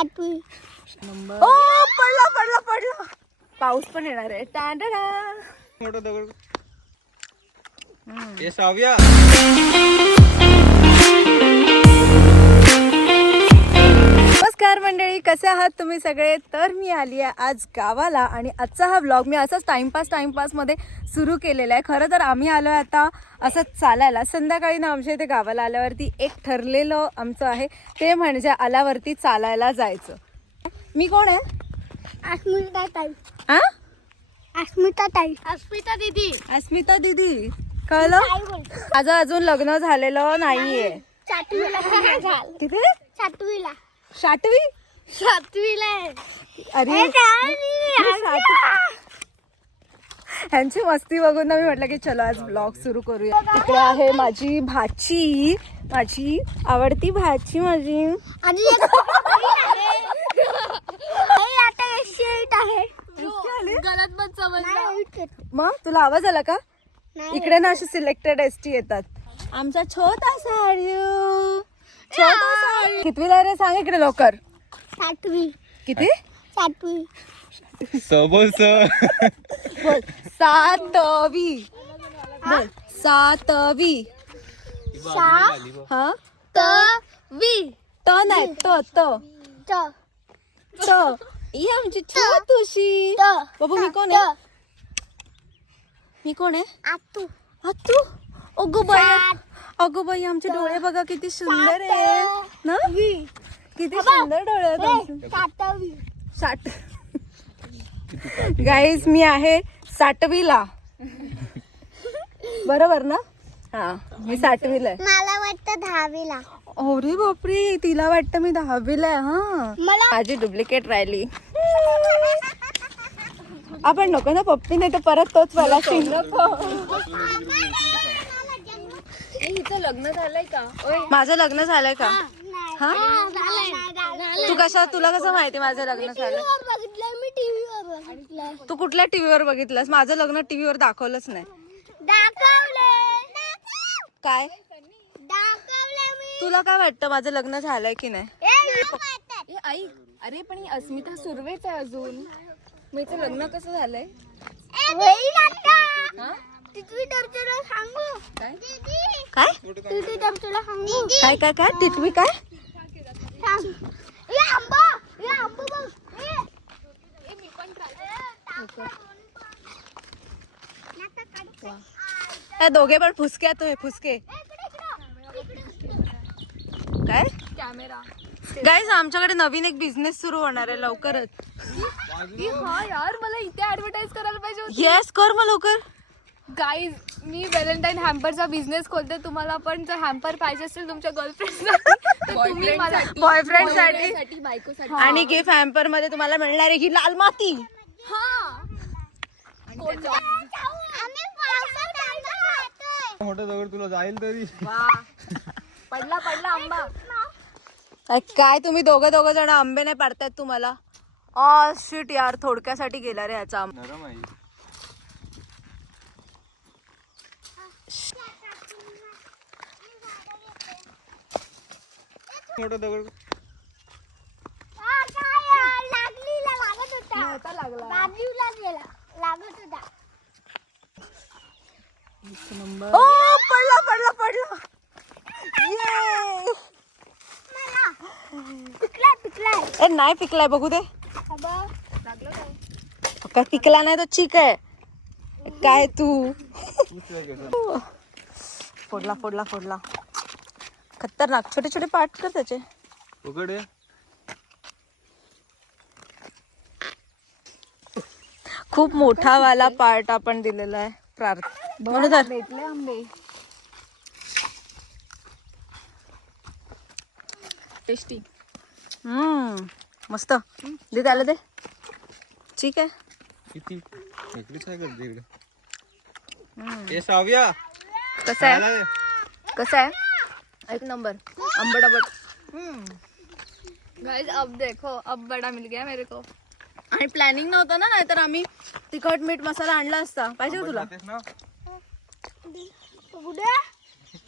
सातवी ओ पडला पडला पडला. पाऊस पण येणार आहे. टांडडा. मोठा दगड. हे सहाव्या नमस्कार मंडळी कसे आहात तुम्ही सगळे? तर मी आली आहे आज गावाला आणि आजचा हा व्लॉग मी असाच टाइमपास टाइमपासमध्ये सुरू केलेला आहे. खरं तर आम्ही आलो आहे आता असंच चालायला. संध्याकाळी ना आमच्या इथे गावाला आल्यावरती एक ठरलेलं आमचं आहे ते म्हणजे आल्यावरती चालायला जायचं. मी कोण आहे? अस्मिता ताई. आ? अस्मिता ताई. अस्मिता दीदी. अस्मिता दिदी. कळलं? माझं अजून लग्न झालेलं नाहीये. सातवीला. झालं किती? सातवीला. सातवी? सातवीला. अरे ह्यांची मस्ती बघून ना मी म्हटलं की चलो आज ब्लॉग सुरू करूया. इकडे आहे माझी भाची माझी आवडती भाची माझी. आणि एक आता आहे. गलत. मग तुला आवाज आला का. इकडे ना असे सिलेक्टेड एस टी येतात. आमचा छोटा साडू कितवीला रे? सांग इकडे लवकर. सातवी. किती? सातवी. सबस बोल. सातवी. बोल. सातवी. हा? तवी त नाही त त. त. त. ही आमची छोटूशी. त. बाबू मी कोण आहे? मी कोण आहे? आतू. हा तू अगो बाई अगो बाई आमचे डोळे बघा किती सुंदर आहे ना? किती सुंदर डोळे आहेत आमचे. सातवी. साठ गाईज मी आहे साठवीला बरोबर ना? हा मी साठवीला आहे. मला वाटतं दहावीला. अरे बापरे तिला वाटतं मी दहावीला आहे हा. मला माझी डुप्लिकेट राहिली. आपण नको ना पप्पी नाही तर परत तोच मला हिचं लग्न झालंय का? माझं लग्न झालंय का? हा? झालंय. तू कशा तुला कसं माहिती माझं लग्न झालं मी टीव्हीवर तू कुठल्या टीव्हीवर बघितलंस? माझं लग्न टीव्हीवर दाखवलंच नाही. दाखवले काय? दाखवले मी. तुला काय वाटतं माझं लग्न झालंय की नाही? ए, आई अरे पण ही अस्मिता सुरवेच आहे अजून. मीचं लग्न कसं झालंय? ए, काय? दीदी, काय? तिथवी तर तुला सांगू. काय काय काय? टिटवी काय? सांग. ए, आंबा. ए, आंबा बघ. ए. ए, टाका. नाका काढू. दोघे पण फुसके हे फुसके. काय? कॅमेरा. गाईज आमच्याकडे नवीन एक बिझनेस सुरू होणार आहे लवकरच. हा यार मला इथे ऍडव्हर्टाईज करायला पाहिजे होती. येस कर मग लवकर. गाईज मी व्हॅलेंटाईन हॅम्परचा बिझनेस खोलते. तुम्हाला पण जर हॅम्पर पाहिजे असेल तुमच्या गर्लफ्रेंड तर तुम्ही मला बॉयफ्रेंडसाठी? साठी बायकोसाठी. आणि गिफ्ट हॅम्परमध्ये तुम्हाला मिळणार आहे ही लाल माती. हा. मोठा दगड तुला जाईल तरी. पडला पडला आंबा. काय तुम्ही दोघं दोघं जण आंबे नाही पाडतायत तुम्हाला? ऑ शिट यार थोडक्यासाठी गेला रे ह्याचा आंबा. नरम आहे. मोठा दगड काय, लागलीला लागत होता। नव्हता लागला। बाजूला गेला लागत होता। ओ पडला पडला पडला पिकलाय पिकलाय ए नाही पिकलाय बघू दे। अबा, काय पिकला नाही तो चिक आहे काय तू? फोडला फोडला फोडला। खतरनाक. छोटे छोटे पार्ट कर त्याचे. उघड. खूप मोठा वाला पार्ट आपण दिलेला आहे. प्रार्थ. म्हणून तर भेटले आंबे. टेस्टी हम्म. मस्त. दे त्याला दे ठीक आहे. किती? इकडेच आहे गर्दी इकडे हे कसं आहे. कसं आहे? एक नंबर. आंबट आंबट गाइस अब देखो अब बड़ा मिल गया मेरे को. आणि प्लॅनिंग नव्हतं ना नाहीतर आम्ही तिखट मीठ मसाला आणला असता. पाहिजे का तुला?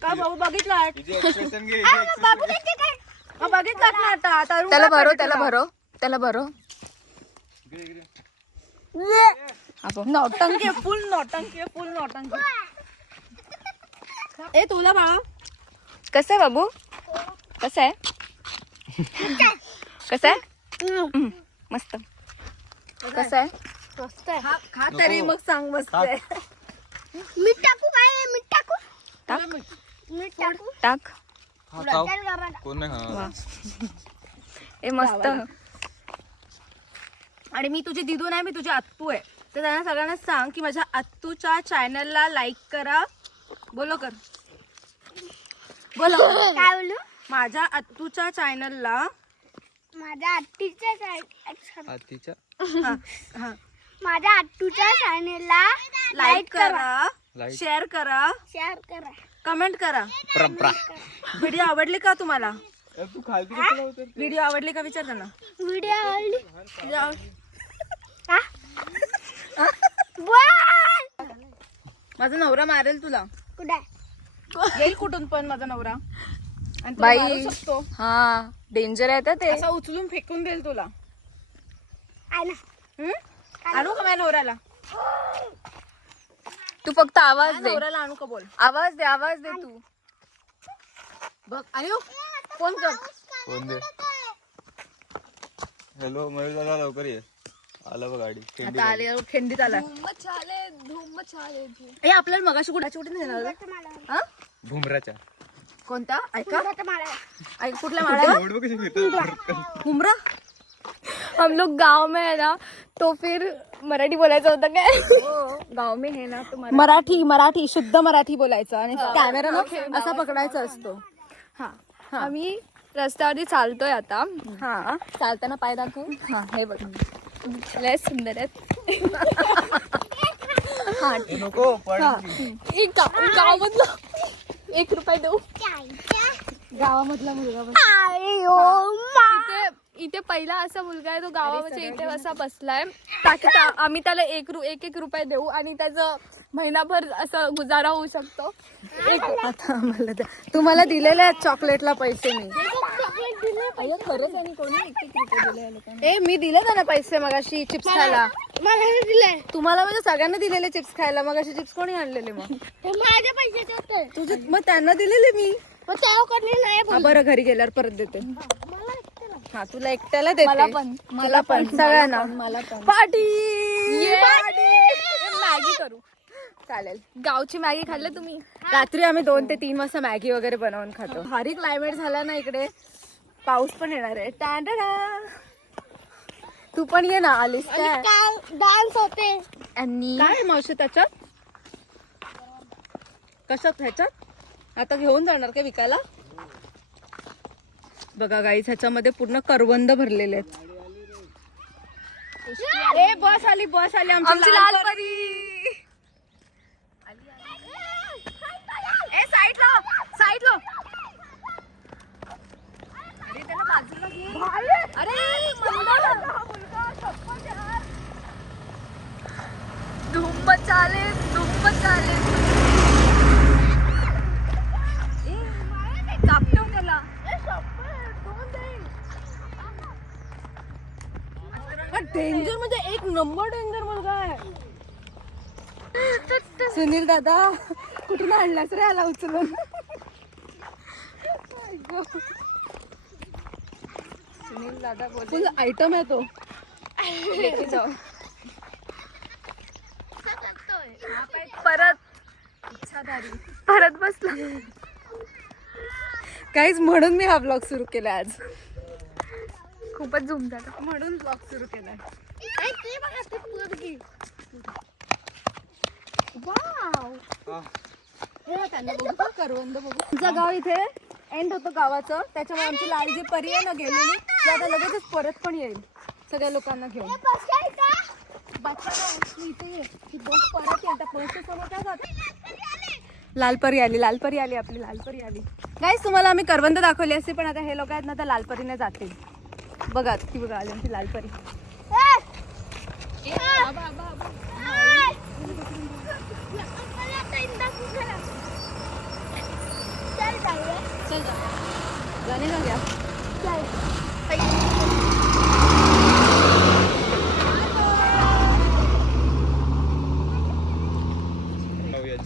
काय बाबू बघितला? बघितलात ना आता. तरुण त्याला भरो त्याला तुला? भरो. त्याला भरो. नौटंकी फुल नौटंकी फुल नौटंकी ए तुला बाळा. कसं आहे बाबू? कसं आहे? कसं आहे? मस्त. कसं आहे? खा तरी मग सांग मस्त आहे. मीठ टाकू काय? मीठ टाकू? टाक. मीठ. टाकू? टाक. हा कोण ए मस्त. आणि मी तुझी दिदू नाही मी तुझी आत्तू आहे. तर त्यांना सगळ्यांना सांग की माझ्या आत्तूच्या चॅनलला लाईक करा. बोलो कर. बोलो. काय बोलू? माझ्या आत्तूच्या चॅनलला माझ्या आत्तीच्या हा, हा. माझ्या आत्तूच्या चॅनेलला लाईक करा. लाईक शेअर करा शेअर करा. कमेंट करा. प्रप्रा. व्हिडिओ आवडली का तुम्हाला? तू खालती व्हिडिओ आवडली का विचार त्यांना? व्हिडिओ आवडली? व्हिडिओ आव- हा? बोल. माझा नवरा मारेल तुला. कुठे येईल कुठून पण माझा नवरा. आणि तुला बाई. मारू शकतो. हा डेंजर आहे तर ते. असा उचलून फेकून देईल तुला. हम्म? आणू का माझ्या नवऱ्याला? तू फक्त आवाज दे. नवऱ्याला आणू का बोल? आवाज दे आवाज दे तू. बघ आणू फोन कर. फोन दे. हॅलो मयूर दादा लवकर ये. आलं बघ गाडी खेंडी आता आले खिंडीत आला. ए आपल्याला मगाशी कुठे कुठे नाही जाणार? हा? भुमराच्या. कोणता? ऐका. ऐक कुठल्या माळ्यावर? एवढं कशी फिरतात हुमरा हम लोग गांव में है ना तो फिर मराठी बोलायचं होतं काय? गाव में है ना तो मराठी. मराठी शुद्ध मराठी बोलायचं. आणि कॅमेरा ना असा पकडायचा असतो. हा. आम्ही रस्त्यावरती चालतोय आता. हा. चालताना पाय दाखव. हा हे बघ. लय सुंदर आहेत. हा नको एक गाव गावामधलं एक रुपये देऊ. गावामधला मुलगा बस. इथे इथे पहिला असा मुलगा आहे तो गावामध्ये इथे असा बसलाय. ताकी आम्ही त्याला एक रु एक एक रुपये देऊ आणि त्याचं महिनाभर असं गुजारा होऊ शकतो. एक आता मला द्या. तुम्हाला दिलेले आहेत चॉकलेटला पैसे मी. अय्या, खरंच आणि कोणी एक एक रुपये दिले या लोकांना ए मी दिले ना पैसे मगाशी चिप्स खायला. मला हे दिलंय तुम्हाला म्हणजे सगळ्यांना दिलेले चिप्स खायला. मगाशी चिप्स कोणी आणलेले मग? हे माझ्या पैशाचे होते. तुझे मग त्यांना दिलेले मी. मग तेव्हा कोणी नाही हा बरं घरी गेल्यावर परत देते. मला. हा तुला एकट्याला देते. मला पण मला पण सगळ्यांना. मला पण. पार्टी मॅगी करू. चालेल. गावची मॅगी खाल्लं तुम्ही? रात्री आम्ही दोन ते तीन वाजता मॅगी वगैरे बनवून खातो. भारी क्लायमेट झाला ना इकडे. पाऊस पण येणार आहे. टांडडा. तू पण ये ना आलीस काय? डान्स होते. आणि? काय आहे मावशी त्याच्यात? कशात ह्याच्यात? आता घेऊन जाणार का विकायला? बघा गाईज ह्याच्यामध्ये पूर्ण करवंद भरलेले आहेत. ए बस आली बस आली आमची लाल परी. ए साईड लो साईड लो। अरे त्याला बाजूला घे अरे धूम चाले धूम चाले कापतो त्याला डेंजर म्हणजे एक नंबर डेंजर मुलगा आहे सुनील दादा। कुठून आणलास रे आला उचलून? सुनील दादा बोल फुल आयटम आहे तो. परत. परत बसला. काहीच म्हणून मी हा ब्लॉग सुरू केला आज. खूपच झूम झाला. म्हणून ब्लॉग सुरू केलाय. ए, आमचं गाव इथे एंड होतं गावाचं. त्याच्यामुळे आमची लाल जी परी आहे ना गेलेली ती आता लगेचच परत पण येईल. सगळ्या लोकांना घेऊन. लालपरी आली. लालपरी आली आपली लालपरी आली. गाईस तुम्हाला आम्ही करवंद दाखवली असते पण आता हे लोक आहेत ना तर लालपरीने जातील. बघा ती बघा आली आमची लालपरी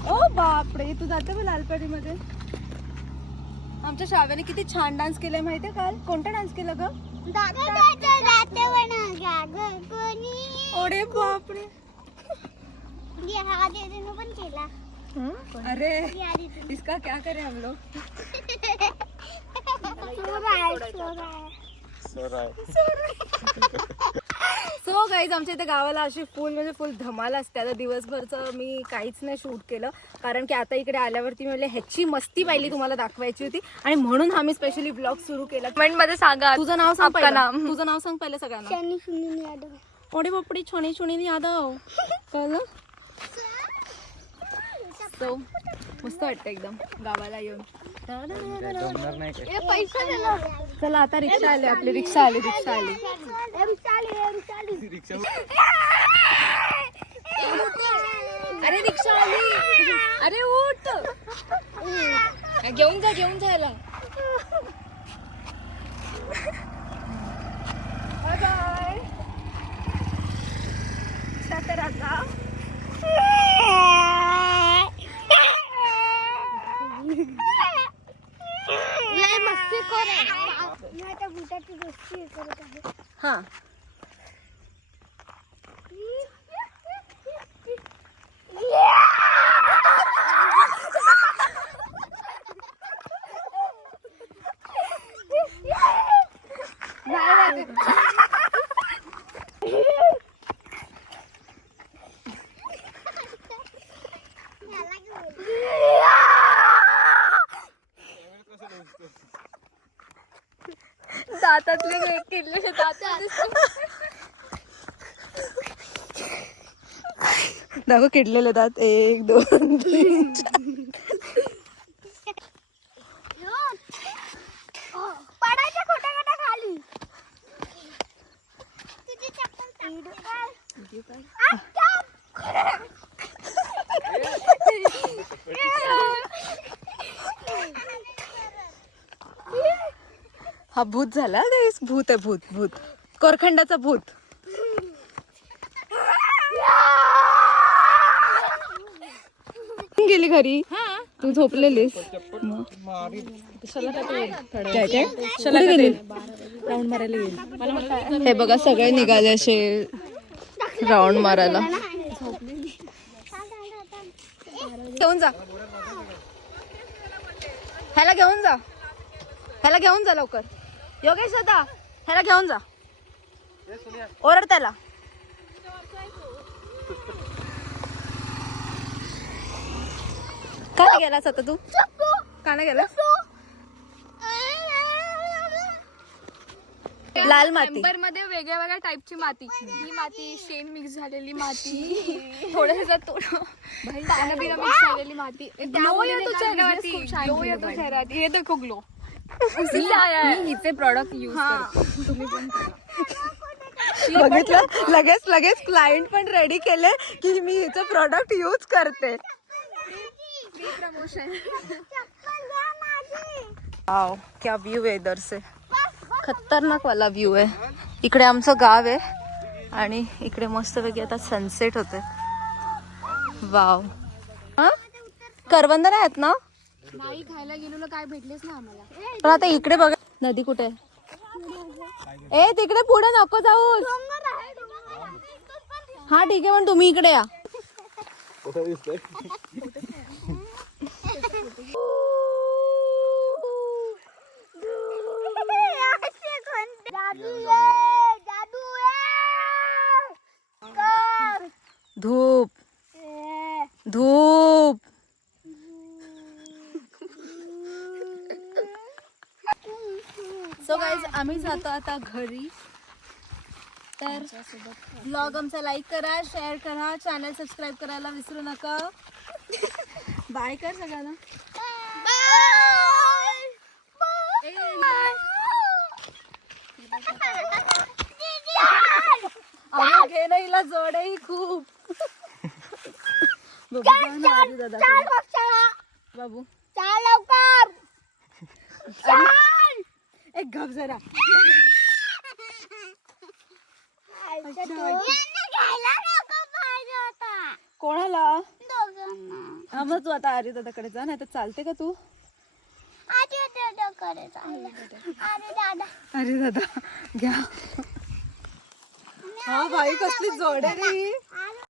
ओ बापरे तू जाते मग लालपरीमध्ये आमच्या श्राव्याने किती छान डान्स केलाय माहितीये काल कोणता डान्स केला ग ओडे बापरे पण केला अरे इसका क्या करे हम लोग? सो गाईज आमच्या इथे गावाला अशी फुल म्हणजे फुल धमाल असते. आता दिवसभरचं मी काहीच नाही शूट केलं. कारण की आता इकडे आल्यावरती म्हणजे ह्याची मस्ती पाहिली तुम्हाला दाखवायची होती. आणि म्हणून आम्ही स्पेशली ब्लॉग सुरू केला. कमेंटमध्ये सांगा. तुझं नाव सांग पहिलं. नाम. तुझं नाव सांग पहिलं सगळ्यांना. ओडे बापडी? छोणी छोणी यादव. कळलं? सो मस्त वाटतं एकदम गावाला येऊन. जमणार नाही काय पैसे दिला चला आता रिक्षा आली आपली रिक्षा आली रिक्षा आली. एम चाली एम चाली रिक्षा अरे रिक्षा आली. अरे उठ. घेऊन जा घेऊन जायला आता लय मस्ती कर मी आता बुटाची गोष्टी हे करत आहे हा दातातले किडलेले दात दाखव किडलेले दात एक दोन तीन चार. हा भूत झाला? भूत आहे भूत भूत. करखंडाचा भूत. गेली घरी? तू झोपलेलीस. काय काय? कुठे गेली? राऊंड मारायला गेली हे बघा सगळे निघाले असे राऊंड मारायला. घेऊन जा. ह्याला घेऊन जा. ह्याला घेऊन जा लवकर. योगेश दादा ह्याला घेऊन जा. ओरड त्याला. का नाही गेलास आता तू? का नाही गेलास? लाल माती. मध्ये वेगळ्या वेगळ्या टाईपची माती. ही माती शेण मिक्स झालेली माती. थोडस थोडं पानं बिना मिक्स झालेली माती. ग्लो येतो चेहऱ्यावरती. ग्लो येतो हे देखो ग्लो हिचे प्रॉडक्ट यूज तुम्ही पण बघितलं लगेच लगेच क्लायंट पण रेडी केले की मी हिचं प्रॉडक्ट यूज करते. वाव क्या व्यू आहे इधर से. खतरनाक वाला व्यू आहे. इकडे आमचं गाव आहे आणि इकडे मस्त पैकी आता सनसेट होते वाव हा? करवंदर आहेत ना? नाही खायला गेलो काय भेटलेच ना आम्हाला. पण आता इकडे बघा. नदी कुठे आहे? ए तिकडे पुढे नको जाऊ. हा ठीक आहे पण तुम्ही इकडे या. धूप. धूप. सो गाईज आम्ही जातो आता घरी. तर ब्लॉग आमचा लाईक करा शेअर करा चॅनल सबस्क्राईब करायला विसरू नका. बाय कर सगळ्यांना. घे ना हिला जोड ही खूप बाबू चाल लवकर. चाल एक गप जरा. कोणाला? हा मग तू आता आर्य दादाकडे जा नाही तर चालते का तू? अरे दादा. घ्या. हा बाई कसली जोड रे.